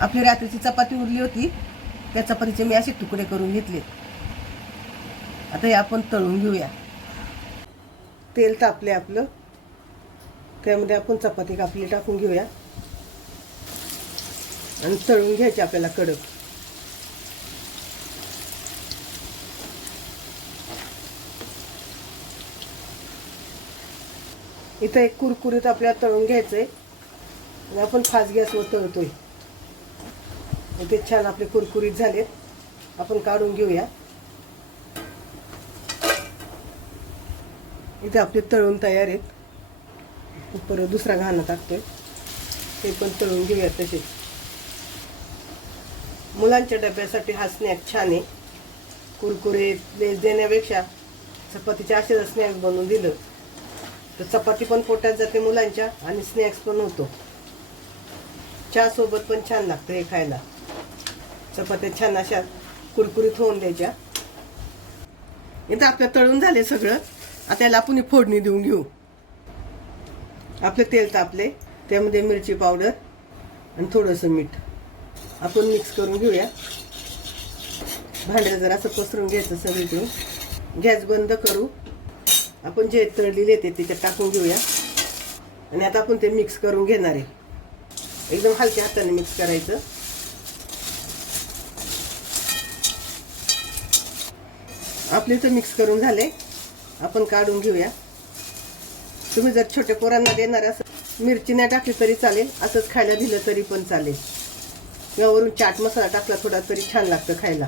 आपली रात्रीची चपाती उरली होती, त्या चपातीचे मी असे तुकडे करून घेतले. आता हे आपण तळून घेऊया. तेल तापले आपलं, त्यामध्ये आपण चपाती कापली टाकून घेऊया आणि तळून घ्यायची आपल्याला कडक. इथं एक कुरकुरीत आपल्याला तळून घ्यायचंय आणि आपण फास्ट गॅसवर तळतोय. इथे छान आपले कुरकुरीत झालेत, आपण काढून घेऊया. इथे आपले तळून तयार आहेत. परत दुसरा घाणा टाकतोय, ते पण तळून घेऊया तसेच. मुलांच्या डब्यासाठी हा स्नॅक छान आहे. कुरकुरीत लेस देण्यापेक्षा चपातीचे असे स्नॅक्स बनवून दिलं तर चपाती पण पोटात जाते मुलांच्या आणि स्नॅक्स पण होतो. चहा सोबत पण छान लागतं हे खायला. चपात्या छान अशा कुरकुरीत होऊन द्यायच्या. इथं आपलं तळून झाले सगळं. आता याला आपण फोडणी देऊन घेऊ. आपले तेल तापले, त्यामध्ये मिरची पावडर आणि थोडंसं मीठ आपण मिक्स करून घेऊया. भांड्याला जरा असं पसरून घ्यायचं सगळीकडून. गॅस बंद करू. आपण जे तळलेले ते त्याच्यात टाकून घेऊया आणि आता आपण ते मिक्स करून घेणार आहे. एकदम हलक्या हाताने मिक्स करायचं. आपले तर मिक्स करून झाले, आपण काढून घेऊया. तुम्ही जर छोट्या पोरांना देणार असं मिरची नाही टाकली तरी चालेल, असंच खायला दिलं तरी पण चालेल. किंवा वरून चाट मसाला टाकला थोडा तरी छान लागतं खायला.